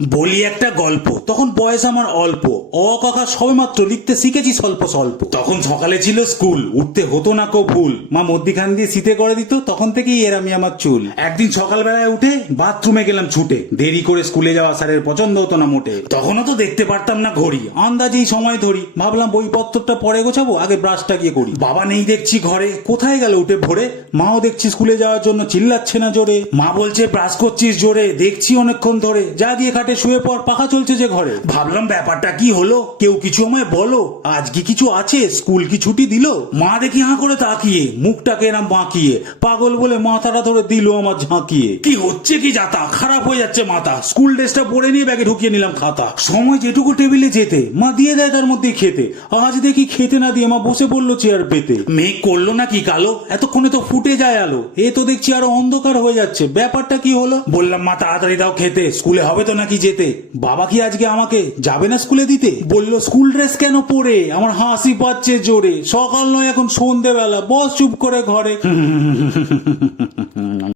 বলি একটা গল্প। তখন বয়স আমার অল্প, অ ক খ সবেমাত্র লিখতে শিখেছি স্বল্প স্বল্প। তখন সকালে ছিল স্কুল, উঠতে হতো না কো ভুল, মা মধ্যিখান দিয়ে শীতে করে দিত, তখন থেকেই এরামি আমার চুল। একদিন সকালবেলায় উঠে বাথরুমে গেলাম ছুটে, দেরি করে স্কুলে যাওয়া স্যারের পছন্দ হতো না মোটে। তখনও তো দেখতে পারতাম না ঘড়ি, আন্দাজেই সময় ধরি, ভাবলাম বইপত্রটা পরে গোছাবো, আগে ব্রাশটা গিয়ে করি। বাবা নেই দেখছি ঘরে, কোথায় গেল উঠে ভোরে। মাও দেখছি স্কুলে যাওয়ার জন্য চিল্লাচ্ছে না জোরে। মা বলছে ব্রাশ করছিস জোরে, দেখছি অনেকক্ষণ ধরে, যা গিয়ে খাটে শুয়ে পর, পাখা চলছে যে ঘরে। ভাবলাম ব্যাপারটা কি হলো, কেউ কিছু আমায় বলো, আজ কি কিছু আছে, স্কুল কি ছুটি দিল। মা দেখি হাঁ করে তাকিয়ে, মুখটাকে এরম বাঁকিয়ে, পাগল বলে মাথাটা ধরে দিল আমার ঝাঁকিয়ে। কি হচ্ছে কি যাতা, খারাপ হয়ে যাচ্ছে মাথা। স্কুল ড্রেসটা পরে নিয়ে ব্যাগে ঢুকিয়ে নিলাম খাতা। সময় যেটুকু টেবিলে যেতে মা দিয়ে দেয় তার মধ্যে খেতে, আজ দেখি খেতে না দিয়ে মা বসে পড়লো চেয়ার পেতে। মেঘ করলো না কি কালো, এতক্ষণে তো ফুটে যায় আলো, এ তো দেখছি আরো অন্ধকার হয়ে যাচ্ছে, ব্যাপারটা কি হলো। বললাম মা তাড়াতাড়ি দাও খেতে, স্কুলে হবে তো নাকি যেতে। বাবা কি আজকে আমাকে যাবে না স্কুলে দিতে। বললো স্কুল ড্রেস কেন পরে, আমার হাসি পাচ্ছে জোরে, সকাল নয় এখন সন্ধেবেলা, বস চুপ করে ঘরে।